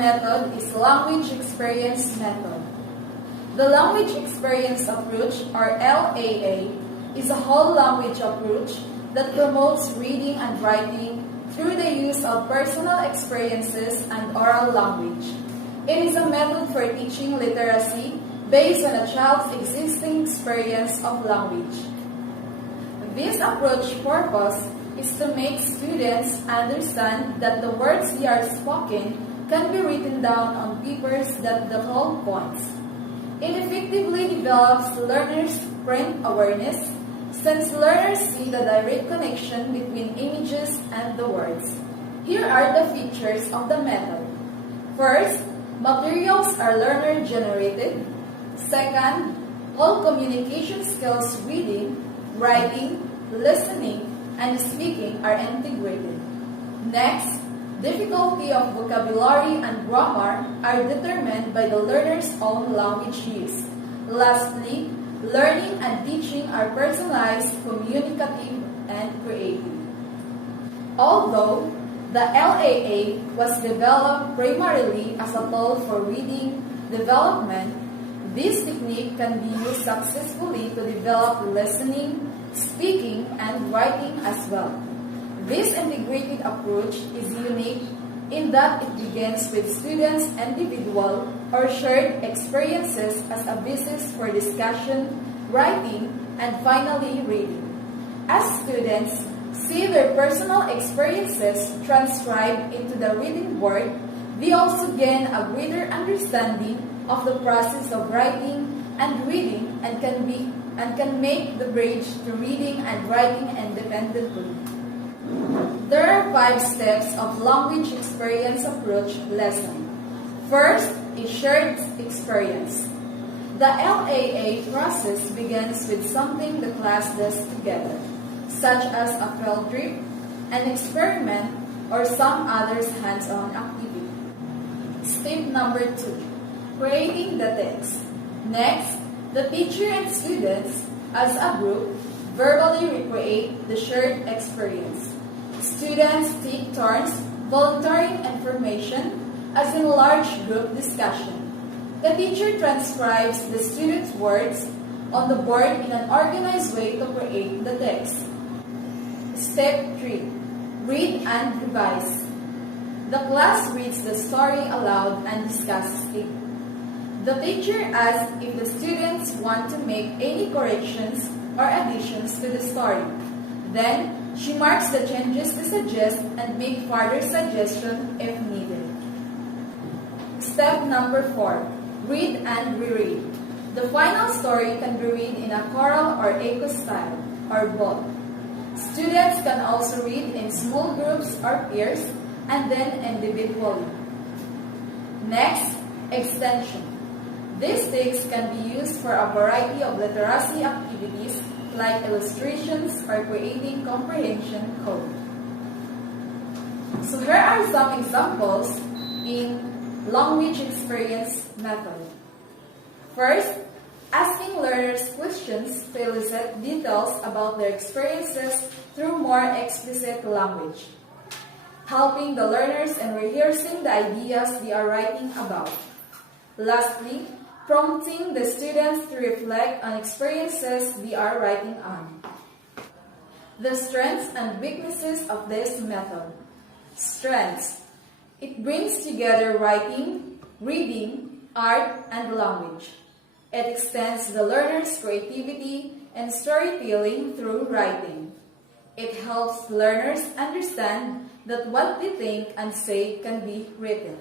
method is language experience method. The language experience approach, or LAA, is a whole language approach that promotes reading and writing through the use of personal experiences and oral language. It is a method for teaching literacy based on a child's existing experience of language. This approach's purpose is to make students understand that the words they are spoken can be written down on papers that the whole points. It effectively develops learners' print awareness since learners see the direct connection between images and the words. Here are the features of the method. First, materials are learner-generated. Second, all communication skills reading, writing, listening, and speaking are integrated. Next, difficulty of vocabulary and grammar are determined by the learner's own language use. Lastly, learning and teaching are personalized, communicative, and creative. Although the LAA was developed primarily as a tool for reading development, this technique can be used successfully to develop listening, speaking, and writing as well. This integrated approach is unique in that it begins with students' individual or shared experiences as a basis for discussion, writing, and finally reading. As students see their personal experiences transcribed into the reading board, they also gain a greater understanding of the process of writing and reading and can make the bridge to reading and writing independently. There are 5 steps of language experience approach lesson. First is shared experience. The LAA process begins with something the class does together, such as a field trip, an experiment, or some other hands-on activity. Step number 2, creating the text. Next, the teacher and students, as a group, verbally recreate the shared experience. Students take turns volunteering information as in large group discussion. The teacher transcribes the students' words on the board in an organized way to create the text. Step 3. Read and revise. The class reads the story aloud and discusses it. The teacher asks if the students want to make any corrections or additions to the story. Then, she marks the changes to suggest and make further suggestions if needed. Step number 4. Read and reread. The final story can be read in a choral or echo style, or both. Students can also read in small groups or pairs, and then individually. Next, extension. These text can be used for a variety of literacy activities like illustrations or creating comprehension code. So here are some examples in language experience method. First, asking learners questions to elicit details about their experiences through more explicit language. Helping the learners in rehearsing the ideas they are writing about. Lastly, prompting the students to reflect on experiences they are writing on. The strengths and weaknesses of this method. Strengths. It brings together writing, reading, art, and language. It extends the learner's creativity and storytelling through writing. It helps learners understand that what they think and say can be written.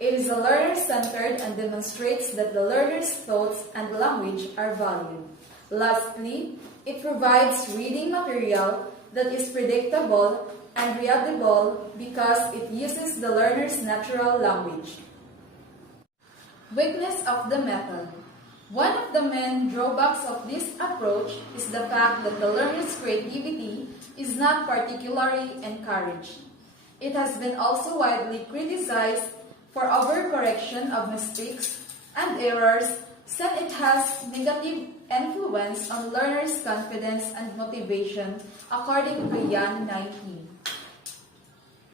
It is learner-centered and demonstrates that the learner's thoughts and language are valued. Lastly, it provides reading material that is predictable and readable because it uses the learner's natural language. Weakness of the method. One of the main drawbacks of this approach is the fact that the learner's creativity is not particularly encouraged. It has been also widely criticized for overcorrection of mistakes and errors, since it has negative influence on learners' confidence and motivation, according to Jan 19.